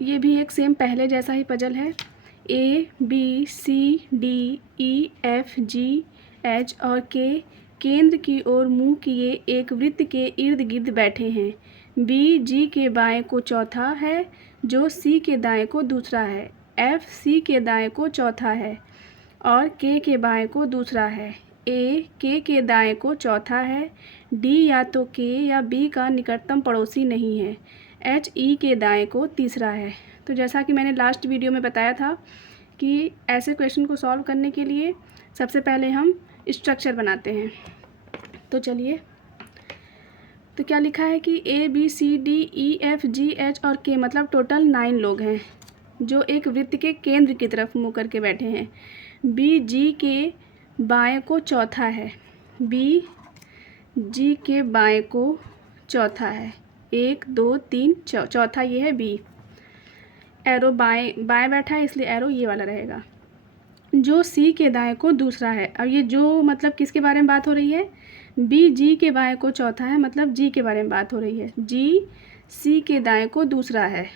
ये भी एक सेम पहले जैसा ही पजल है। ABCDEFGH और K केंद्र की ओर मुंह किए एक वृत्त के इर्द गिर्द बैठे हैं। BG के बाएं को चौथा है जो C के दाएं को दूसरा है। FC के दाएं को चौथा है और K के बाएं को दूसरा है। A K के दाएं को चौथा है। D या तो K या B का निकटतम पड़ोसी नहीं है। H E के दाएं को तीसरा है। तो जैसा कि मैंने लास्ट वीडियो में बताया था कि ऐसे क्वेश्चन को सॉल्व करने के लिए सबसे पहले हम स्ट्रक्चर बनाते हैं। तो चलिए, तो क्या लिखा है कि ABCDEFGH और K मतलब टोटल 9 लोग हैं जो एक वृत्त के केंद्र की तरफ मुँह करके बैठे हैं। BG के बाएं को चौथा है। BG के बाएं को चौथा है। 1 2 3 चौथा ये है B। एरो बाएं बाएं बैठा है इसलिए एरो ये वाला रहेगा। जो C के दाएं को दूसरा है। अब ये जो मतलब किसके बारे में बात हो रही है? BG के बाएं को चौथा है मतलब G के बारे में बात हो रही है। G C के दाएं को दूसरा है।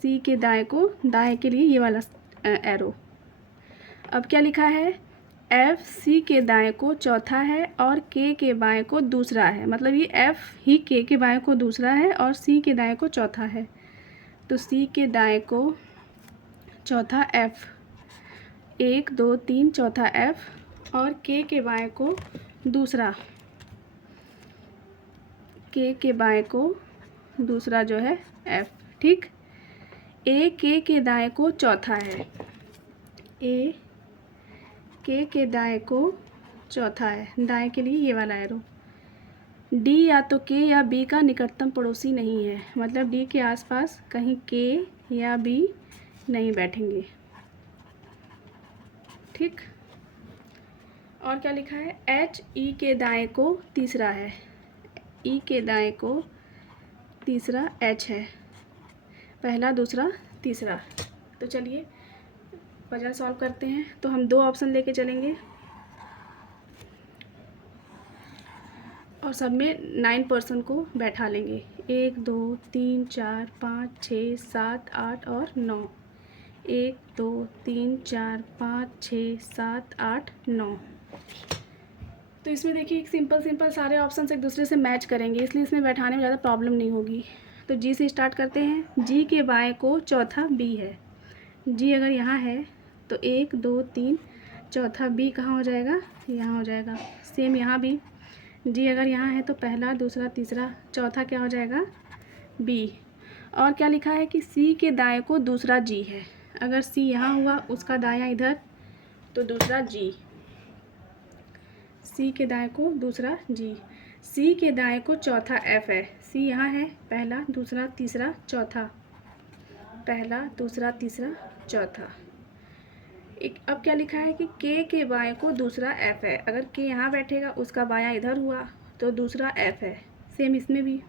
C के दाएं को दाएं के लिए ये वाला एरो। अब क्या लिखा है? F C के दाएं को चौथा है और K के बाएं को दूसरा है। मतलब ये F ही K के बाएं को दूसरा है और C के दाएं को चौथा है। तो C के दाएं को चौथा F, 1 2 3 चौथा F और K के बाएं को दूसरा, K के बाएं को दूसरा जो है F। ठीक। A K के दाएं को चौथा है। A K के दाएं को चौथा है। दाएं के लिए ये वाला एरो। D या तो K या B का निकटतम पड़ोसी नहीं है। मतलब D के आसपास कहीं K या B नहीं बैठेंगे। ठीक। और क्या लिखा है? H E के दाएं को तीसरा है। E के दाएं को तीसरा H है। पहला दूसरा तीसरा। तो चलिए पजल सॉल्व करते हैं। तो हम 2 ऑप्शन लेके चलेंगे और सब में 9 पर्सन को बैठा लेंगे। 1 2 3 4 5 6 7 8 और 9। 1 2 3 4 5 6 7 8 9। तो इसमें देखिए एक सिंपल सारे ऑप्शन एक दूसरे से मैच करेंगे इसलिए इसमें बैठाने में ज़्यादा प्रॉब्लम नहीं होगी। तो G से स्टार्ट करते हैं। G के बाएं को चौथा B है। G अगर यहाँ है तो 1 2 3 चौथा B कहाँ हो जाएगा? यहाँ हो जाएगा। सेम यहाँ भी G अगर यहाँ है तो पहला दूसरा तीसरा चौथा क्या हो जाएगा? B। और क्या लिखा है कि C के दाएं को दूसरा G है। अगर C यहाँ हुआ उसका दायां इधर तो दूसरा G। C के दाएं को दूसरा G। C के दाएं को चौथा F है। C यहाँ है, पहला दूसरा तीसरा चौथा, पहला दूसरा तीसरा चौथा। एक अब क्या लिखा है कि K के बाएं को दूसरा F है। अगर K यहाँ बैठेगा उसका बायां इधर हुआ तो दूसरा F है। सेम इसमें भी।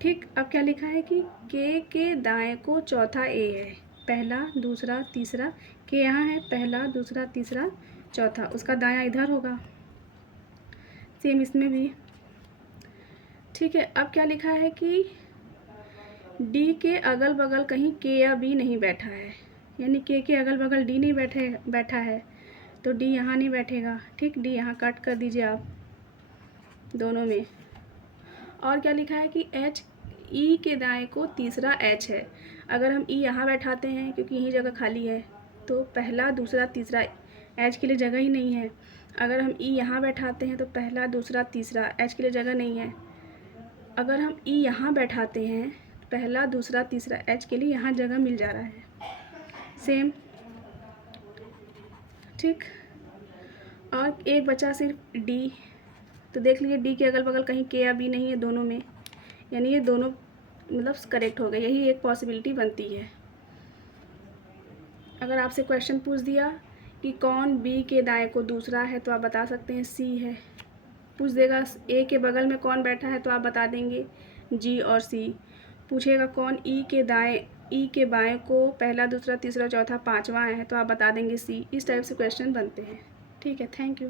ठीक। अब क्या लिखा है कि K के दाएं को चौथा A है। पहला दूसरा तीसरा, K यहाँ है, पहला दूसरा तीसरा चौथा, उसका दायां इधर होगा। सेम इसमें भी। ठीक है। अब क्या लिखा है कि D के अगल बगल कहीं K या B नहीं बैठा है। यानी K के अगल बगल D नहीं बैठा है तो D यहाँ नहीं बैठेगा। ठीक। D यहाँ कट कर दीजिए आप दोनों में। और क्या लिखा है कि H E के दाएं को तीसरा H है। अगर हम E यहाँ बैठाते हैं क्योंकि यही जगह खाली है तो पहला दूसरा तीसरा, H के लिए जगह ही नहीं है। अगर हम E यहाँ बैठाते हैं तो पहला दूसरा तीसरा, H के लिए जगह नहीं है। अगर हम E यहाँ बैठाते हैं पहला दूसरा तीसरा, H के लिए यहाँ जगह मिल जा रहा है। सेम। ठीक। और एक बचा सिर्फ D। तो देख लीजिए D के अगल बगल कहीं K या B नहीं है दोनों में, यानी ये दोनों मतलब करेक्ट हो गए। यही एक पॉसिबिलिटी बनती है। अगर आपसे क्वेश्चन पूछ दिया कि कौन B के दाएं को दूसरा है तो आप बता सकते हैं C है। पूछ देगा A के बगल में कौन बैठा है तो आप बता देंगे G और C। पूछेगा कौन E के बाएं को पहला दूसरा तीसरा चौथा पांचवा है तो आप बता देंगे C। इस टाइप से क्वेश्चन बनते हैं। ठीक है। Thank you.